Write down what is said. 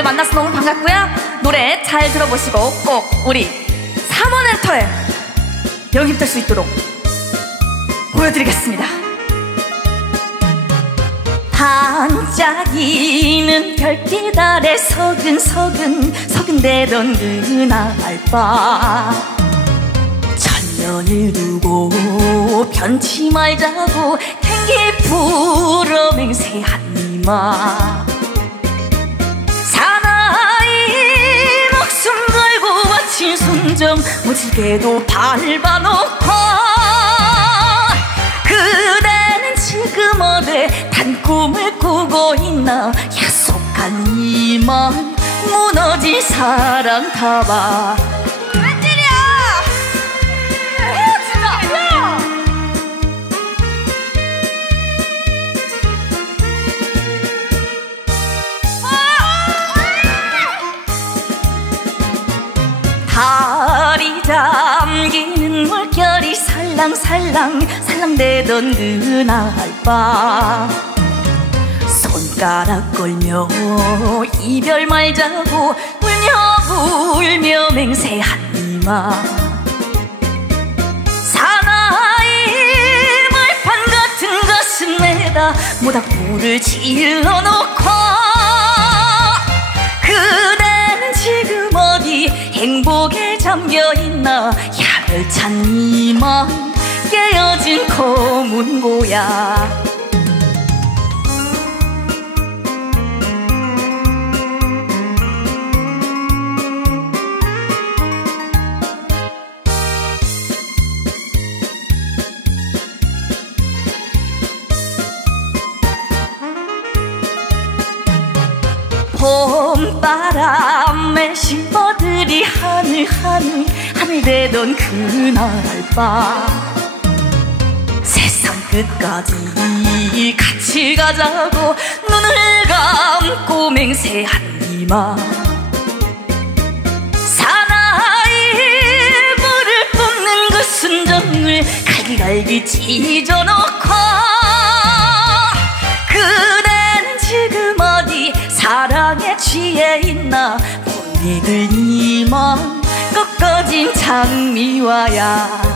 여러분들 만나서 너무 반갑고요. 노래 잘 들어보시고 꼭 우리 3원 엔터에 영입될 수 있도록 보여드리겠습니다. 반짝이는 별빛 아래 서근대던 그날 밤, 천년을 두고 변치 말자고 탱기 불어 맹세한 이마, 사나이 목숨 걸고 바친 순정 무지개도 밟아놓고, 그대는 지금 어디 단 꿈을 꾸고 있나. 약속한 이만 무너진 사랑 타봐. 웬일이야? 진짜 야! 달이 잠기는 물결이 살랑대던 그날 밤, 손가락 걸며 이별 말자고 울며 맹세한 이마, 사나이 말판 같은 가슴에다 모닥불을 질러놓고, 그대는 지금 어디 행복에 잠겨있나. 야멸찬 이만 깨어진 검은 고야. 봄바람에 신버들이 하늘 대던 그날 밤, 세상 끝까지 같이 가자고 눈을 감고 맹세한 이마, 사나이 물을 뿜는 그 순정을 갈기갈기 찢어놓고, 그대는 지금 어디 사랑에 취해 있나. 못 믿을 이만 꺾어진 장미와야.